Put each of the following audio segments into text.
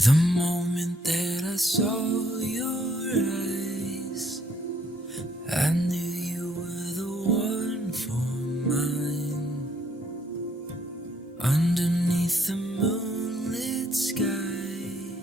The moment that I saw your eyes, I knew you were the one for mine. Underneath the moonlit sky,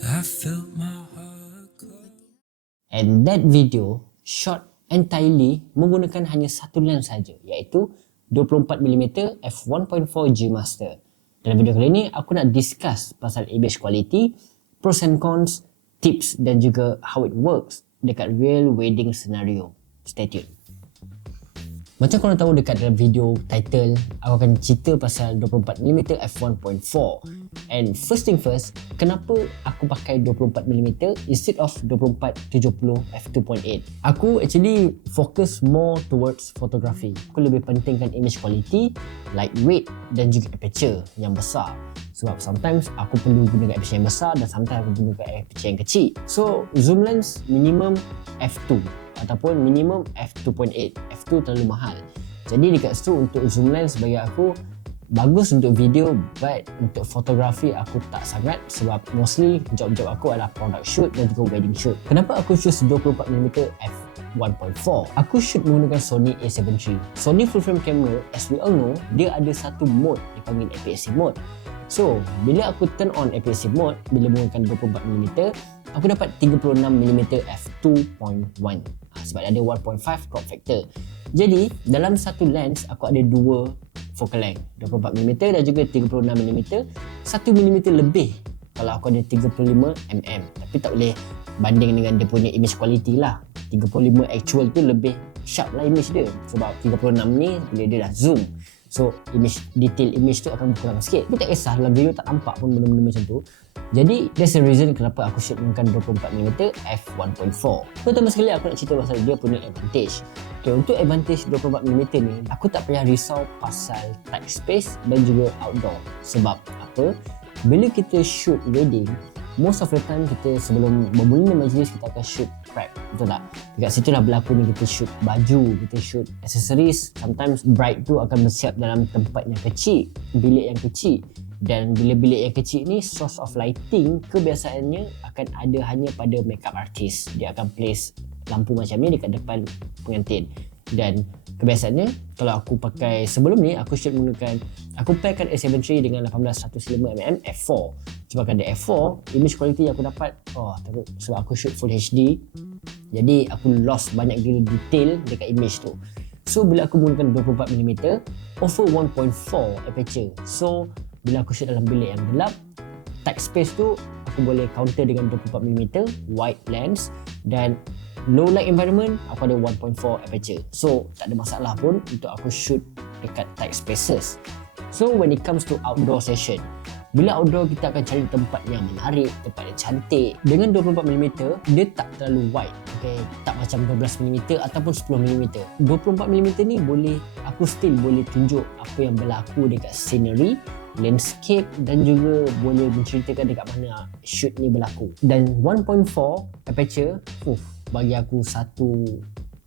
I felt my heart call. And that video shot entirely menggunakan hanya satu lens saja, iaitu 24mm f1.4 G Master. Dalam video kali ini aku nak discuss pasal image quality, pros and cons, tips dan juga how it works dekat real wedding scenario. Stay tuned. Macam korang tahu dekat dalam video title, aku akan cerita pasal 24mm f1.4. And first thing first, kenapa aku pakai 24mm instead of 24-70 f2.8? Aku actually focus more towards photography. Aku lebih pentingkan image quality, lightweight dan juga aperture yang besar. Sebab sometimes aku perlu gunakan aperture yang besar dan sometimes aku gunakan aperture yang kecil. So zoom lens minimum f2 ataupun minimum f2.8. F2 terlalu mahal. Jadi dekat situ untuk zoom lens bagi aku bagus untuk video, but untuk fotografi aku tak sangat, sebab mostly job-job aku adalah product shoot dan juga wedding shoot. Kenapa aku choose 24mm f1.4? Aku shoot menggunakan Sony A7 III. Sony full frame camera, as we all know, dia ada satu mode dipanggil APS-C mode. So bila aku turn on APS-C mode, bila menggunakan 24mm, aku dapat 36mm f2.1 sebab ada 1.5 crop factor. Jadi dalam satu lens aku ada dua focal length, 24mm dan juga 36mm, 1mm lebih kalau aku ada 35mm. Tapi tak boleh banding dengan dia punya image quality lah. 35 actual tu lebih sharp lah image dia, sebab 36 ni bila dia dah zoom, so detail image tu akan berkurang sikit. Tapi tak kisah, dalam video tak nampak pun benda-benda macam tu. Jadi that's the reason kenapa aku shoot menggunakan 24mm f1.4. Pertama sekali aku nak cerita pasal dia punya advantage. Okay, untuk advantage 24mm ni, aku tak payah risau pasal tight space dan juga outdoor. Sebab apa? Bila kita shoot wedding, most of the time kita sebelum bermula majlis kita akan shoot prep, betul tak? Dekat situ lah berlaku ni, kita shoot baju, kita shoot accessories. Sometimes bride tu akan bersiap dalam tempat yang kecil, bilik yang kecil. Dan bila bilik yang kecil ni, source of lighting kebiasaannya akan ada hanya pada makeup artist. Dia akan place lampu macam ni dekat depan pengantin. Dan kebiasaannya kalau aku pakai sebelum ni, aku shoot menggunakan, aku pairkan A7 III dengan 18-1.5mm f4. Sebab ada f4, image quality yang aku dapat teruk, sebab aku shoot full HD. Jadi aku lost banyak gila detail dekat image tu. So bila aku menggunakan 24mm, offer 1.4 aperture. So bila aku shoot dalam bilik yang gelap, tight space tu aku boleh counter dengan 24mm wide lens, dan low light environment aku ada 1.4 aperture. So tak ada masalah pun untuk aku shoot dekat tight spaces. So when it comes to outdoor session, bila outdoor kita akan cari tempat yang menarik, tempat yang cantik. Dengan 24mm dia tak terlalu wide, okay? Tak macam 12mm ataupun 10mm. 24mm ni boleh, aku still boleh tunjuk apa yang berlaku dekat scenery, landscape dan juga boleh menceritakan dekat mana shoot ni berlaku. Dan 1.4 aperture bagi aku satu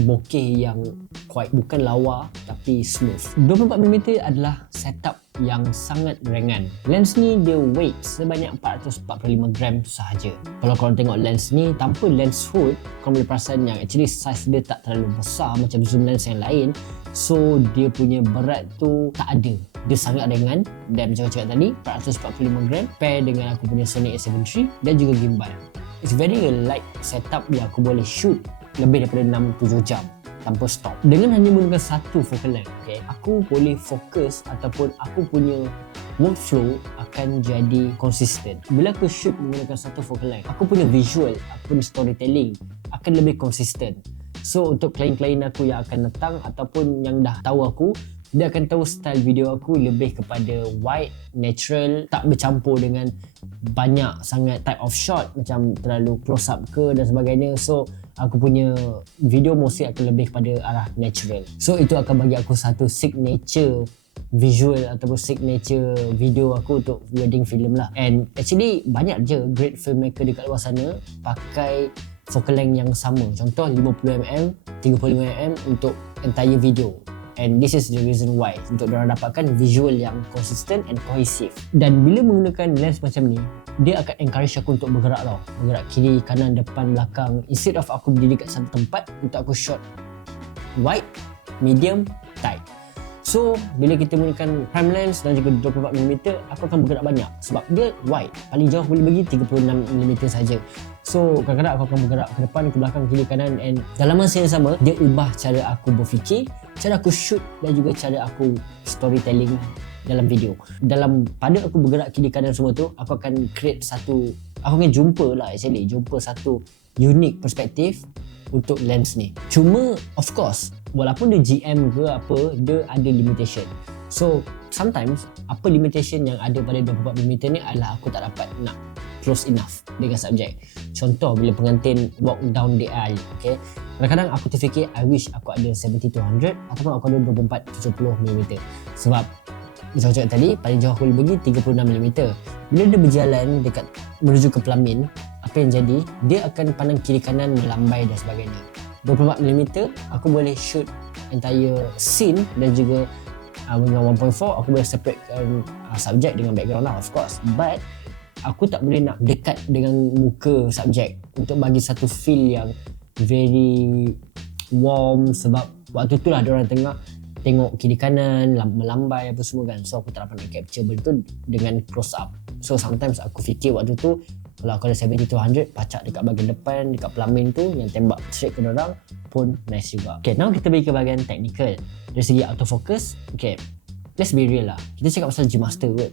bokeh yang quite, bukan lawa tapi smooth. 24mm adalah setup yang sangat ringan. Lens ni dia weight sebanyak 445 gram sahaja. Kalau korang tengok lens ni tanpa lens hood, korang boleh perasan yang actually size dia tak terlalu besar macam zoom lens yang lain. So dia punya berat tu tak ada, dia sangat ringan. Dan macam cakap tadi, 445 gram pair dengan aku punya Sony A7 III dan juga gimbal. It's very light setup yang aku boleh shoot lebih daripada 6-7 jam tanpa stop. Dengan hanya menggunakan satu focal length, okay, aku boleh fokus ataupun aku punya workflow akan jadi konsisten. Bila aku shoot menggunakan satu focal length, aku punya visual, aku punya storytelling akan lebih konsisten. So untuk klien-klien aku yang akan datang ataupun yang dah tahu aku, dia akan tahu style video aku lebih kepada wide, natural, tak bercampur dengan banyak sangat type of shot macam terlalu close up ke dan sebagainya. So aku punya video mostly akan lebih kepada arah natural. So itu akan bagi aku satu signature visual ataupun signature video aku untuk wedding film lah. And actually banyak je great filmmaker dekat luar sana pakai focal length yang sama. Contoh 50mm, 35mm untuk entire video. And this is the reason why, untuk diorang dapatkan visual yang consistent and cohesive. Dan bila menggunakan lens macam ni, dia akan encourage aku untuk bergerak tau. Bergerak kiri, kanan, depan, belakang. Instead of aku berdiri kat satu tempat untuk aku shot wide, medium, tight. So, bila kita menggunakan prime lens dan juga 24mm, aku akan bergerak banyak sebab dia wide. Paling jauh boleh bagi 36mm saja. So, kadang-kadang aku akan bergerak ke depan, ke belakang, kiri, kanan, and dalam masa yang sama, dia ubah cara aku berfikir, cara aku shoot dan juga cara aku storytelling dalam video. Pada aku bergerak kiri kanan semua tu, aku akan jumpa satu unique perspektif untuk lens ni. Cuma of course, walaupun dia GM ke apa, dia ada limitation. So sometimes apa limitation yang ada pada 24mm ni adalah aku tak dapat nak close enough dengan subjek. Contoh bila pengantin walk down the aisle, okay? Kadang-kadang aku terfikir I wish aku ada 70-100 ataupun aku ada 24-70mm. Sebab macam cakap tadi, paling jauh aku boleh bagi 36mm. Bila dia berjalan dekat menuju ke pelamin, apa yang jadi, dia akan pandang kiri kanan, melambai dan sebagainya. 24mm aku boleh shoot entire scene dan juga dengan 1.4 aku boleh separatekan subjek dengan background lah, of course. But aku tak boleh nak dekat dengan muka subjek untuk bagi satu feel yang very warm, sebab waktu tu lah diorang tengok kiri kanan, melambai apa semua kan. So aku tak dapat nak capture benda tu dengan close up. So sometimes aku fikir waktu tu, kalau aku ada 70-100 pacak dekat bahagian depan, dekat pelamin tu, yang tembak straight ke dorang pun nice juga. Okay, now kita pergi ke bahagian technical. Dari segi autofocus, okay, let's be real lah, kita cakap pasal G Master kot,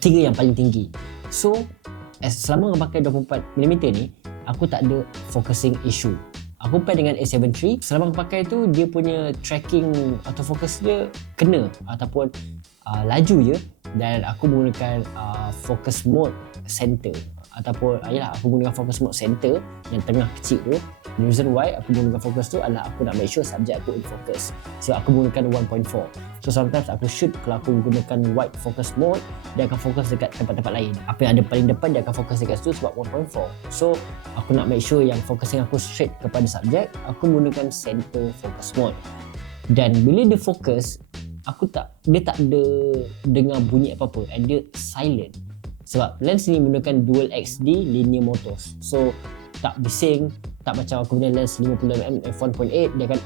3 yang paling tinggi. So selama aku pakai 24mm ni, aku tak ada focusing issue. Aku pakai dengan A7 III, selama aku pakai tu, dia punya tracking autofocus dia kena ataupun laju je. Dan aku menggunakan focus mode center, ataupun aku menggunakan focus mode center yang tengah kecil tu. The reason why aku menggunakan focus tu adalah aku nak make sure subjek aku in focus. So aku menggunakan 1.4. So sometimes aku shoot, kalau aku menggunakan wide focus mode, dia akan fokus dekat tempat-tempat lain. Apa yang ada paling depan dia akan fokus dekat situ sebab 1.4. So aku nak make sure yang focusing aku straight kepada subjek, aku menggunakan center focus mode. Dan bila dia fokus, dia tak ada dengar bunyi apa-apa, and dia silent. Sebab lens ni menggunakan dual XD linear motors. So tak bising, tak macam aku punya lens 50mm f1.8, dia akan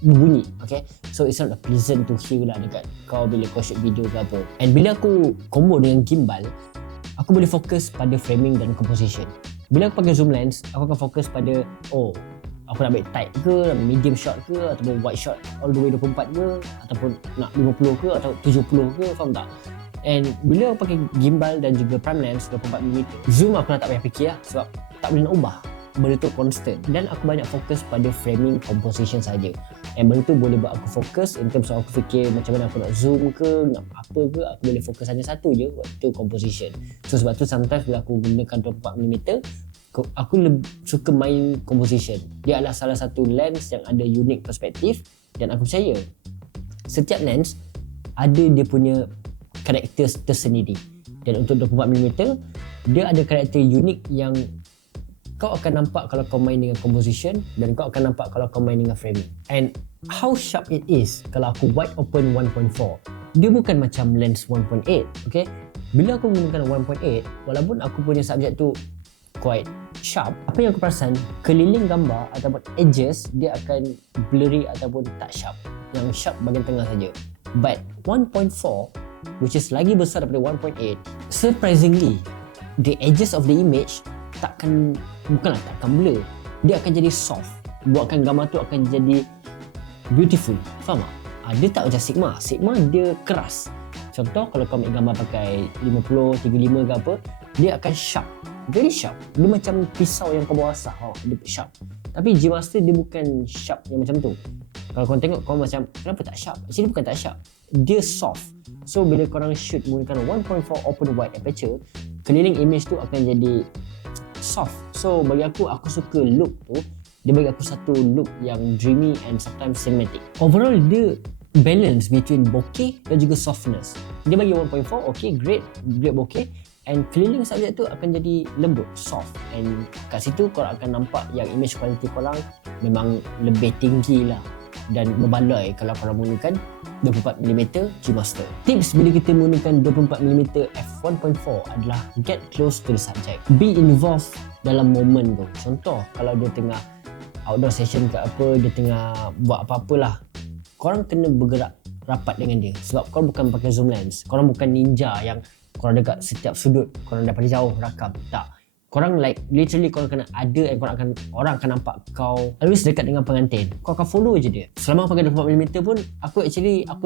berbunyi. Okay, so it's not pleasant to hear lah dekat kau bila kau shoot video ke apa. And bila aku combo dengan gimbal, aku boleh fokus pada framing dan composition. Bila aku pakai zoom lens, aku akan fokus pada aku nak ambil tight ke, nak ambil medium shot ke, ataupun wide shot all the way 24 ke, ataupun nak 50 ke atau 70 ke, faham tak? And bila aku pakai gimbal dan juga prime lens 24mm, zoom aku dah tak payah fikir lah, sebab tak boleh nak ubah, benda tu constant. Dan aku banyak fokus pada framing composition saja. And benda tu boleh buat aku fokus in terms of aku fikir macam mana aku nak zoom ke, nak apa ke, aku boleh fokus hanya satu je, iaitu composition. So sebab tu sometimes bila aku gunakan 24mm, aku suka main composition. Dia adalah salah satu lens yang ada unique perspektif, dan aku percaya setiap lens ada dia punya karakter tersendiri. Dan untuk 24mm, dia ada karakter unik yang kau akan nampak kalau kau main dengan composition, dan kau akan nampak kalau kau main dengan framing. And how sharp it is kalau aku wide open 1.4. Dia bukan macam lens 1.8, okay? Bila aku menggunakan 1.8, walaupun aku punya subjek tu quite sharp, apa yang aku perasan, keliling gambar ataupun edges dia akan blurry ataupun tak sharp. Yang sharp bahagian tengah saja. But 1.4, which is lagi besar daripada 1.8, surprisingly the edges of the image takkan blur, dia akan jadi soft, buatkan gambar tu akan jadi beautiful. Faham tak? Dia tak macam Sigma dia keras. Contoh kalau kau ambil gambar pakai 50, 35 ke apa, dia akan sharp, very sharp. Dia macam pisau yang kau bawa asah, dia sharp. Tapi G Master dia bukan sharp yang macam tu. Kalau kau tengok, kau macam kenapa tak sharp? Actually bukan tak sharp, dia soft. So bila korang shoot menggunakan 1.4 open wide aperture, keliling image tu akan jadi soft. So bagi aku suka look tu. Dia bagi aku satu look yang dreamy and sometimes cinematic. Overall dia balance between bokeh dan juga softness. Dia bagi 1.4, okay, great bokeh, and keliling subjek tu akan jadi lembut, soft. And kat situ korang akan nampak yang image quality korang memang lebih tinggi lah. dan berbaloi kalau korang menggunakan 24mm G Master. Tips bila kita menggunakan 24mm f1.4 adalah get close to the subject. Be involved dalam moment tu. Contoh, kalau dia tengah outdoor session ke apa, dia tengah buat apa-apalah, korang kena bergerak rapat dengan dia. Sebab korang bukan pakai zoom lens. Korang bukan ninja yang korang dekat setiap sudut, korang daripada jauh rakam. Tak. Korang like literally korang kena ada and orang akan nampak kau always dekat dengan pengantin. Kau akan follow je dia. Selama pakai 24mm pun aku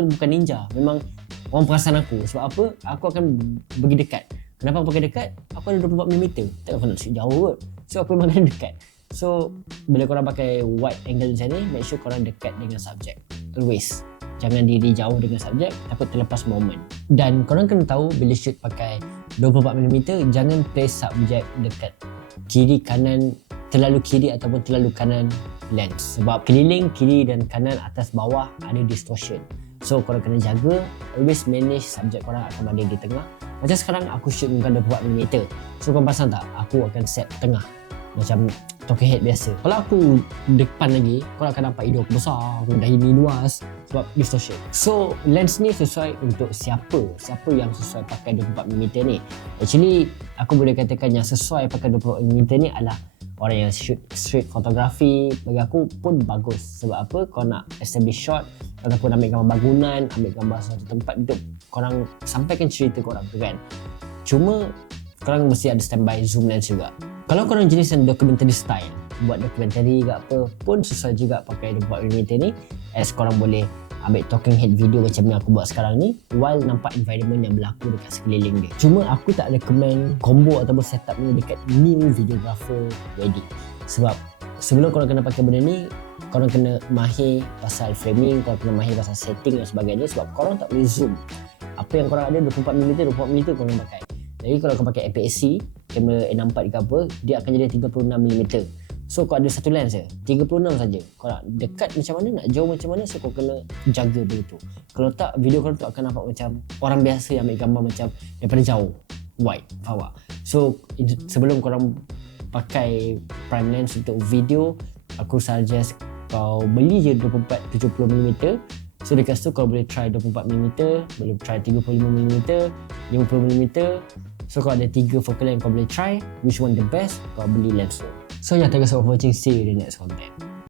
bukan ninja. Memang orang perasan aku. Sebab apa? Aku akan pergi dekat. Kenapa aku pakai dekat? Aku ada 24mm. Tak aku nak shoot jauh kot. So aku memang kena dekat. So bila korang pakai wide angle macam ni, make sure korang dekat dengan subjek. Always. Jangan diri jauh dengan subjek, takut terlepas moment. Dan korang kena tahu bila shoot pakai 24mm, jangan place subjek dekat kiri kanan, terlalu kiri ataupun terlalu kanan lens. Sebab keliling, kiri dan kanan, atas bawah ada distortion. So korang kena jaga, always manage subjek korang akan berada di tengah. Macam sekarang aku shoot dengan 24mm. So korang pasang tak? Aku akan set tengah. Macam talking head biasa. Kalau aku depan lagi, korang akan nampak hidung aku besar, aku dahi ni luas sebab distortion. So lens ni sesuai untuk siapa yang sesuai pakai 24mm ni. Actually aku boleh katakan yang sesuai pakai 24mm ni adalah orang yang shoot street photography. Bagi aku pun bagus. Sebab apa? Kau nak establish shot ataupun ambil gambar bangunan, ambil gambar suatu tempat untuk korang sampaikan cerita korang tu kan. Cuma korang mesti ada standby zoom lens juga. Kalau korang jenis yang documentary style, buat dokumentari ke apa pun sesuai juga pakai 24mm ni, as korang boleh ambil talking head video macam yang aku buat sekarang ni while nampak environment yang berlaku dekat sekeliling dia. Cuma aku tak recommend combo ataupun setup ni dekat new videographer wedding. Sebab sebelum korang kena pakai benda ni, korang kena mahir pasal framing, korang kena mahir pasal setting dan sebagainya. Sebab korang tak boleh zoom. Apa yang korang ada 24mm korang pakai. Jadi kalau kau pakai APS-C, kamera A64 ke apa, dia akan jadi 36mm. So kau ada satu lens je, 36 saja. Kau nak dekat macam mana, nak jauh macam mana, so kau kena jaga begitu. Kalau tak, video kau tu akan nampak macam orang biasa yang ambil gambar macam daripada jauh, wide, faham tak? So sebelum korang pakai prime lens untuk video, aku suggest kau beli je 24-70mm. So dekat situ kau boleh try 24mm, boleh try 35mm, 50mm. So kau ada 3 focal length kau boleh try, which one the best, kau beli lens tu. So yeah, thank you so much for watching, see you in the next content.